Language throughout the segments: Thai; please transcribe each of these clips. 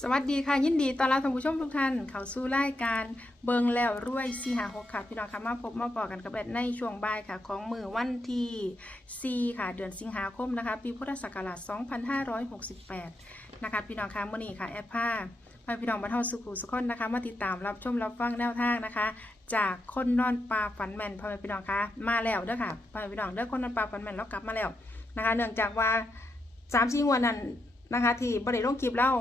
สวัสดีค่ะ ยินดีต้อนรับท่านผู้ชมทุกท่าน เข้าสู่รายการเบิงแล้วรวยสีหาหกค่ะ พี่น้องค่ะมาพบมาบอกกันกับแบดในช่วงบ่ายค่ะ ของมือวันที่4ค่ะ เดือนสิงหาคมนะคะ ปีพุทธศักราช 2568 นะคะ พี่น้องค่ะมื่อนี้ค่ะ แอปผ้าพาพี่น้องบรรเท่าสุขุสุขคนนะคะ มาติดตามรับชมรับฟังแนวทางนะคะ จากคนนอนปลาฝันแมนพ่อแม่พี่น้องค่ะมาแล้วเด้อค่ะพ่อแม่พี่น้องเด้อคนนอนปลาฝันแมนแล้วกลับมาแล้วนะคะ เนื่องจากว่าสามสี่งวันนั้นนะคะ ที่บริลงคลิปเล่า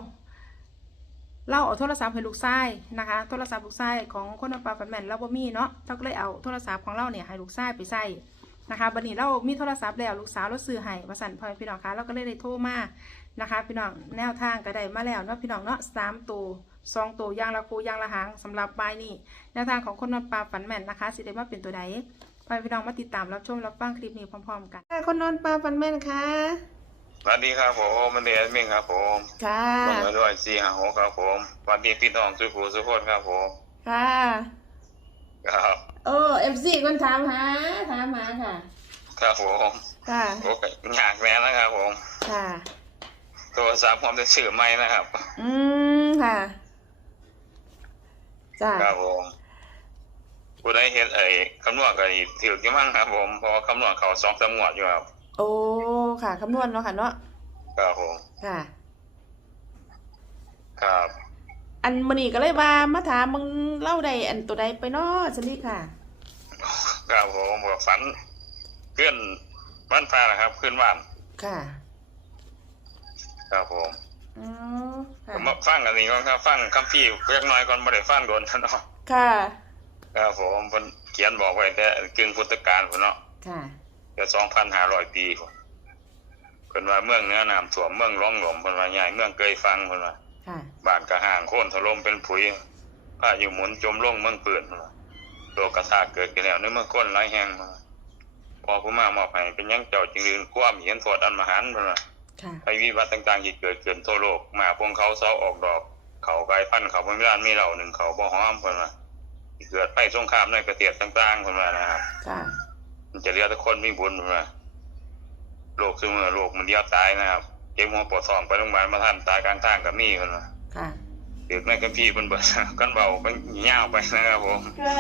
เราเอาโทรศัพท์ให้ลูกชายนะคะ โทรศัพท์ลูกชายของคนนปลาฟันแมนเราบ่มีเนาะเราก็เลยเอาโทรศัพท์ของเราเนี่ยให้ลูกชายไปใส่นะคะบัดนี้เรามีโทรศัพท์แล้วลูกสาวเราซื้อให้มาสั่นพ่อพี่น้องคะเราก็เลยได้โทรมานะคะ พี่น้องแนวทางก็ได้มาแล้วเนาะพี่น้องเนาะสามตัวสองตัวยางละคูยางละหางสำหรับปลายนี้แนวทางของคนนอนปลาฝันแมนนะคะสิได้มาเป็นตัวใดพ่อพี่น้องมาติดตามรับชมรับฟังคลิปนี้พร้อมๆกันคนนอนปลาฝันแมนค่ะ สวัสดีครับผมมันเดชมิงครับผมค่ะลงมาด้วยสี่ห้าหกครับผมสวัสดีพี่น้องสุขุสุขคนครับผมค่ะครับโอ้เอฟซีคนถามหาถามหาค่ะ ครับผมค่ะโอ้ยอยากแม่นะครับผมค่ะโทรศัพท์ผมจะสื่อไม่นะครับ อืมค่ะจ้าครับผมผู้ได้เห็นไอ้คำนวณกับถือกี่มั่งครับผมเพราะว่าคำนวณเขาสองสามงวดอยู่ครับ โอ้ค่ะคำนวณเนาะค่ะเนาะครับผมค่ะ ครับอันมันนี่ก็เลยว่ามาถามมึงเล่าใดอันตัวใดไปเนาะสนิทค่ะ ครับผมบอกฝันเพื่อนบ้านพานะครับขึ้นบ้านค่ะ ครับผมอ๋อค่ะผมมาฟังกันนี้ก่อนครับฟังคำพี่เล็กน้อยก่อนไม่ได้ฟังโดนท่านเนาะค่ะ ครับผมเพิ่นเขียนบอกไว้แต่กึ่งพุทธกาลพุ่นเนาะค่ะ แต่สองพันห้าร้อยปีพุ่นเพิ่นว่าเมืองเหนื้อน้ำท่วมเมืองร้องหลมเพิ่นว่าใหญ่เมืองเกยฟังเพิ่นว่าค่ะบ้านกระห่างโค่นถล่มเป็นผุยพายุหมุนจมลงเมืองเปื่อนเพิ่นว่าโลกกระทากเกิดขึ้นแล้วในเมืองก้นหลายแห่งเพิ่นว่าพอผู้มามอบให้เป็นหยังเจ้าจึงลืนความเห็นโทษอันมหันต์เพิ่นว่าค่ะภัยวิบัติต่างๆที่เกิดขึ้นทั่วโลกมาพวกเขาเสาออกดอก เขากลายพันธุ์เขาบ่มีร้านมีเหล่าหนึ่งเขาบ่หอมเพิ่นว่าที่เกิดภัยสงครามในประเทศต่างๆเพิ่นว่านะครับค่ะ มันจะเรียกทุกคนมีบุญมาโรคคือเมื่อโรคมันเดียวตายนะครับเจ็บหัวปวดท้องไปโรงพยาบาลมาท่านตายกลางทางกับมีคนมาค่ะเด็กในกันพี่มันเบิดกันเบามันยาวไปนะครับผมค่ะ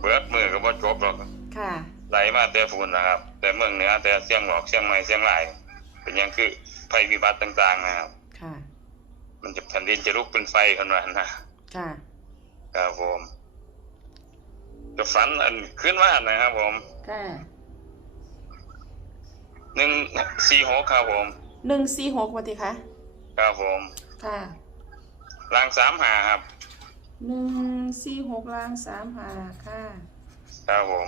เบิดมือก็บ่จบหรอกค่ะไหลมาแต่ฝุ่นนะครับ แต่เมืองเหนือแต่เสียงหลอกเสียงใหม่เสียงหลายเป็นหยังคือภัยวิบัติต่าง ๆ นะครับ ค่ะ มันจะแผ่นดินจะลุกเป็นไฟคนว่านะค่ะครับผมจะฝันอันขึ้นว่านะครับผม ค่ะ หนึ่งสี่หกครับผมหนึ่งสี่หกวันทีคะครับผมค่ะรางสามหาครับหนึ่งสี่หกล่างสามหาค่ะ ครับผม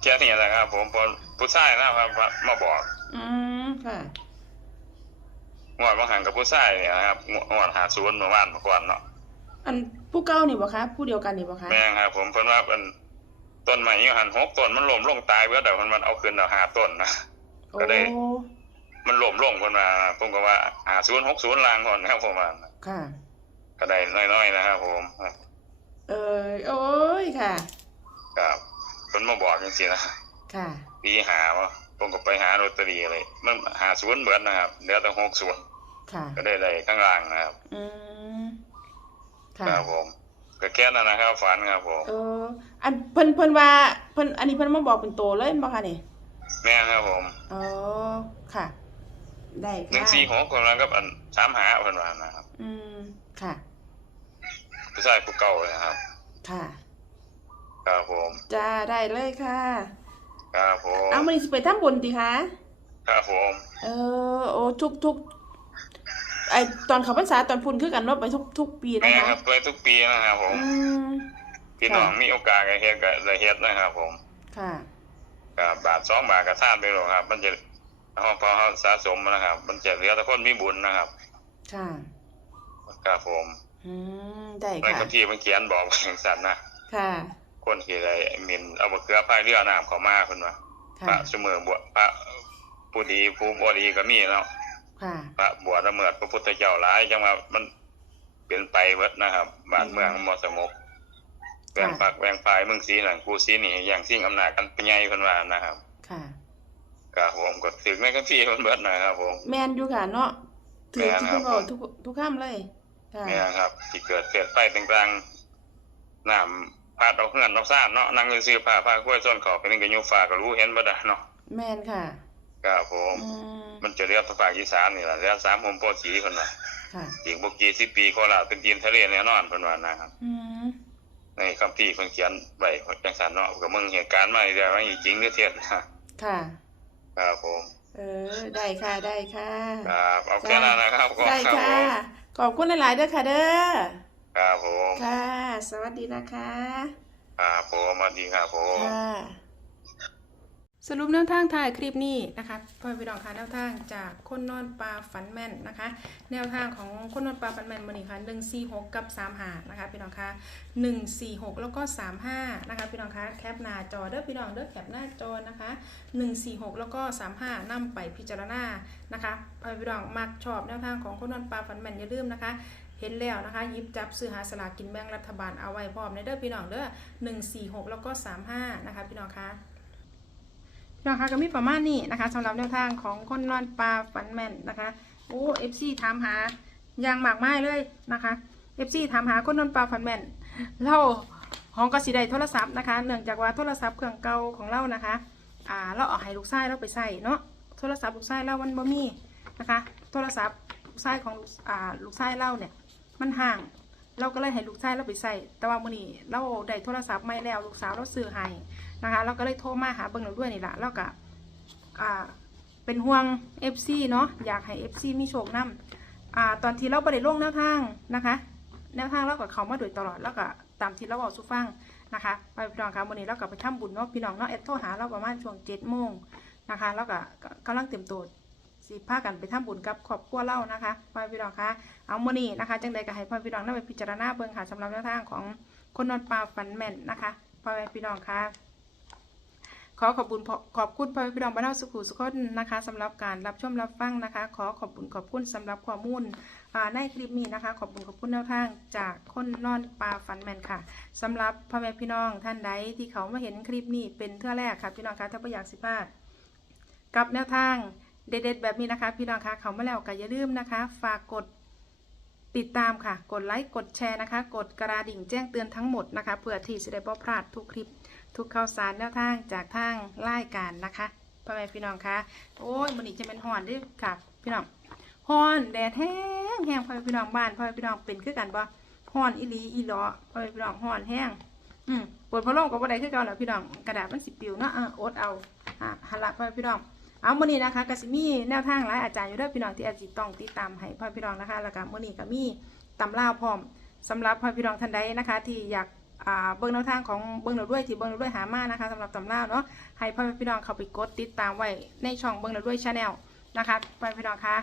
แค่นี้แหละครับ ผมพอผู้ชายนะครับมาบอกอืมค่ะงวดบางหันกับผู้ชายเนี่ยนะครับงวดงวดหาศูนย์เมื่อวานเมื่อก่อนเนาะอันผู้เก้านี่บ่คะผู้เดียวกันนี่บ่คะแม่งครับ ผมเพิ่นว่าเป็น ต้นใหม่อยู่หันหกต้นมันล้มลงตายเบิดแต่มันมันเอาขึ้นเอาหาต้นนะโอ้ก็ได้ มันล้มลงเพิ่นว่าผมก็ว่าหาศูนย์หกศูนย์ลางก่อนครับผมว่าค่ะก็ได้น้อยๆนะครับผมเออโอ้ยค่ะ ครับเพิ่นมาบอกจังซี่นะค่ะปีหาว่าผมก็ไปหาลอตเตอรี่เลย มันหาศูนย์เบิดนะครับเหลือแต่หกศูนย์ค่ะก็ได้ได้ข้างล่างนะครับ อืมค่ะครับผมก็แค่นั้นนะครับฝันครับผมเออ อันเพิ่นเพิ่นว่าเพิ่นอันนี้เพิ่นมาบอกเป็นโตเลยบ่คะนี่แม่ครับผมอ๋อค่ะ ได้หนึ่งค่ะสี่หกคนนั้นก็อันสามหาเพิ่นว่านะครับอืมค่ะ ผู้ชายผู้เก่าเลยครับ ค่ะครับผมจ้าได้เลยค่ะ ครับผมเอามื้อนี้สิไปทำบุญติคะครับผมเออโอ้ทุกทุกไอตอนเขาพรรษาตอนพุ่นคือกันเนาะไปทุกทุกปีแม่นะคะครับไปทุกปีนะครับผม อืม พี่น้องมีโอกาสก็เฮ็ดก็ได้เฮ็ดนะครับผมค่ะครับบาทสองบาทก็ทานไปหรอกครับ มันจะพอพอสะสมนะครับ มันจะเหลือแต่คนมีบุญนะครับค่ะครับผมอืมได้ในค่ะคัมภีร์มันเขียนบอกว่าอย่างนั้นนะค่ะ คนที่ได้มินเอาบะเขือพายเรือน้ำเข้ามาเพิ่นว่าพระค่ะเสมอบวชพระผู้ดีผู้บ่ดีก็มีเนาะค่ะพระบวชละเมิดพระพุทธเจ้าหลายจังว่ามันเปลี่ยนไปเบิดนะครับบ้านเมืองมันบ่สงบ แหวงปักแหวงพายเมืองศรีนั่นกูศรีนี่อย่างสิ่งอำนาจกันเป็นใหญ่เพิ่นว่านะครับ ค่ะครับผมก็ถึงในคัมภีร์เพิ่นเบิดนะครับผมแมนอยู่ค่ะเนาะถือแม่นที่ครัเพิ่บนบอกทุกทุกข้ามเลยค่ะเนี่ยครับ ที่เกิดเกิดไฟต่างๆน้ำพาดเอาเฮือนเอาซ่านเนาะนั่งอยู่ซื้อผ้าผ้ากล้วยส้นขอบไปนี่ก็อยู่ฟ้าก็รู้เห็นบ่ได้เนาะแม่นค่ะครับผมอืมมันจะเรียกภาคอีสานนี่ล่ะเรียกสามโมโพธิ์สีเพิ่นว่าค่ะอีกบ่กี่สิบปีโคราชเป็นดินทะเลแน่นอนเพิ่นว่านะครับอืม ในคัมภีร์เพิ่นเขียนไว้จังซั่นเนาะก็มึงเหตุการณ์มาได้ว่าอีจริงหรือเท็จนะค่ะครับผมเออได้ค่ะได้ค่ะครับเอาแค่นั้นนะครับขอบได้ครับค่ะผมขอบคุณหลายๆเด้อค่ะเด้อครับผมค่ะ สวัสดีนะคะครับผมสวัสดีครับผมค่ะ สรุปแนวทางถ่ายคลิปนี้นะคะพ่อพี่น้องค่ะแนวทางจากคนนอนปลาฝันแม่นนะคะ แนวทางของคนนอนปลาฝันแม่นมือนี้ค่ะหนึ่งสี่หกกับสามหานะคะพี่น้องค่ะหนึ่งสี่หกแล้วก็สามห้านะคะพี่น้องคะแคปหน้าจอเด้อพี่น้องเด้อแคปหน้าจอนะคะหนึ่งสี่หกแล้วก็สามห้านำไปพิจารณานะคะพ่อพี่น้องมักชอบแนวทางของคนนอนปลาฝันแม่นอย่าลืมนะคะเห็นแล้วนะคะยิบจับซื้อหาสลากกินแบ่งรัฐบาลเอาไว้พร้อมในเด้อพี่น้องเด้อหนึ่งสี่หกแล้วก็สามห้านะคะพี่น้องคะ น้องคะก็มีประมาณนี้นะคะสำหรับแนวทางของคนนอนปลาฝันแม่นนะคะโอ้เอฟซีถามหาอย่างมากมายเลยนะคะเอฟซีถามหาคนนอนปลาฝันแม่นเราของกสิได้โทรศัพท์นะคะ เนื่องจากว่าโทรศัพท์เครื่องเก่าของเรานะคะอ่าเราเอาให้ลูกชายเราไปใส่เนาะโทรศัพท์ลูกชายเรามันบ่มีนะคะ โทรศัพท์ลูกชายของลูกอ่าลูกชายเราเนี่ยมันห่าง เราก็เลยให้ลูกชายเราไปใส่แต่ว่ามื้อนี้เราได้โทรศัพท์ใหม่แล้วลูกสาวเราซื้อให้นะคะ เราก็เลยโทรมาหาเบิ้งเราด้วยนี่แหละแล้วก็อ่าเป็นห่วง FC เนาะอยากให้ FC มีโชคนำอ่าตอนที่เราประเด็นลงแนวทางนะคะแนวทางเรากับเขามาโดยตลอดแล้วก็ตามที่เราบอกสุฟังนะคะไปพี่น้องคะวันนี้เราก็ไปทำบุญเนาะพี่น้องเนาะเอ็ดโทรหาเราประมาณช่วงเจ็ดโมงนะคะแล้วก็ก็กำลังเตรียมตัว สิพากันไปทำบุญกับครอบครัวเรานะคะไปพี่น้องคะเอามือนี้นะคะจังใดก็ให้พ่อพี่น้องนำไปพิจารณาเบิ่งค่ะสำหรับแนวทางของคนนอนปลาฟันแม่นนะคะพ่อแม่พี่น้องคะขอขอบคุณขอบคุณพ่อแม่พี่น้องบ้านเฮาสุขุสุขคนนะคะสำหรับการรับชมรับฟังนะคะ ขอขอบคุณขอบคุณสำหรับข้อมูลในคลิปนี้นะคะ ขอบคุณขอบคุณแนวทางจากคนนอนปลาฟันแมนค่ะสำหรับพ่อแม่พี่น้องท่านใดที่เขามาเห็นคลิปนี้เป็นเทื่อแรกค่ะพี่น้องคะถ้าไม่อยากสิพลาดกับแนวทาง เด็ดๆแบบนี้นะคะ พี่น้องคะเขามาแล้วก็อย่าลืมนะคะ ฝากกดติดตามค่ะ กดไลค์กดแชร์นะคะ กดกระดิ่งแจ้งเตือนทั้งหมดนะคะเพื่อที่จะได้บ่พลาดทุกคลิป ทุกข่าวสารแนวทางจากทางรายการนะคะพ่อแม่พี่น้องคะโอ้ยมันนี้จะเป็นห่อนด้วยค่ะ พี่น้องห่อนแดดแห้งแห้งพ่อแม่พี่น้องบ้านพ่อแม่พี่น้องเป็นคือกันบ่ห่อนอีลีอีหลอพ่อแม่พี่น้องห่อนแห้งอืมปวดพะโล้ก็บ่ได้คือเก่าแล้วพี่น้องกระดาษมันสิปิวเนาะอออดเอาอะหันละพ่อแม่พี่น้อง เอามื้อนี้นะคะก็สิมีแนวทางหลายอาจารย์อยู่เด้อพี่น้องที่อาจสิต้องติดตามให้พ่อพี่น้องนะคะ แล้วก็มื้อนี้ก็มีตำราพร้อมสำหรับพ่อพี่น้องท่านใดนะคะ ที่อยากเบิ้องแนวทางของเบิ้องเราด้วยที่เบิ้องเราด้วยหามานะคะสำหรับตำราเนาะให้พ่อพี่น้องเขาไปกดติดตามไว้ในช่องเบิ้องเราด้วยชาแนลนะคะพ่อพี่น้องคะ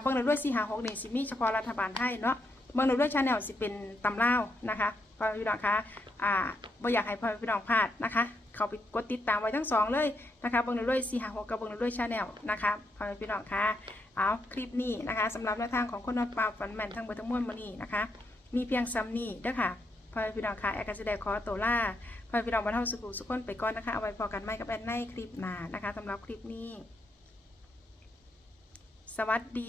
เบิ้องเราด้วยสี่หาหกนี่สิมีเฉพาะรัฐบาลไทยเนาะเบิ้องเราด้วยชาแนลสิเป็นตำรานะคะพ่อพี่น้องคะอ่าบ่อยากให้พ่อพี่น้องพลาดนะคะ เขาไปกดติดตามไว้ทั้งสองเลยนะคะเบิ้งด้วยสี่หาหกกับเบิ้งด้วยชาแนลนะคะพ่อแม่พี่น้องคะเอาคลิปนี้นะคะสำหรับแนวทางของคนนอนปลาฝันแมนทั้งเบอร์ทั้งมวลมานี่นะคะ มีเพียงซ้ำนี่เด้อค่ะพ่อแม่พี่น้องค่ะแอร์กสิได้ขอตัวล่าพ่อแม่พี่น้องบรรเทาสุขุสุขคนไปก่อนนะคะเอาไว้พอกันไม่กับแอนในคลิปหน้านะคะสำหรับคลิปนี้ สวัสดี